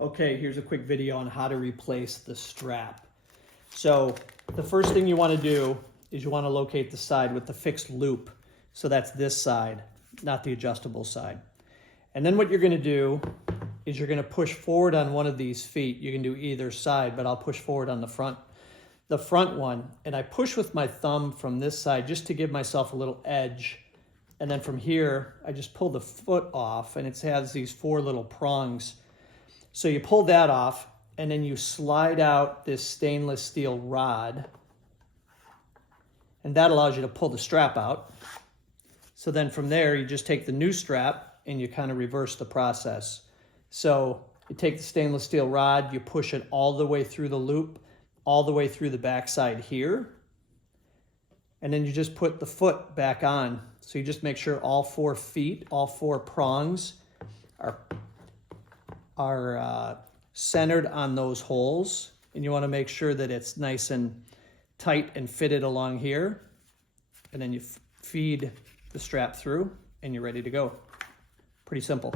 Okay, here's a quick video on how to replace the strap. So the first thing you want to do is you want to locate the side with the fixed loop. So that's this side, not the adjustable side. And then what you're going to do is you're going to push forward on one of these feet. You can do either side, but I'll push forward on the front one. And I push with my thumb from this side just to give myself a little edge. And then from here, I just pull the foot off, and it has these 4 little prongs. So you pull that off, and then you slide out this stainless steel rod, and that allows you to pull the strap out. So then from there, you just take the new strap and you kind of reverse the process. So you take the stainless steel rod, you push it all the way through the loop, all the way through the backside here, and then you just put the foot back on. So you just make sure all 4 feet, all 4 prongs are centered on those holes, and you want to make sure that it's nice and tight and fitted along here, and then you feed the strap through and you're ready to go. Pretty simple.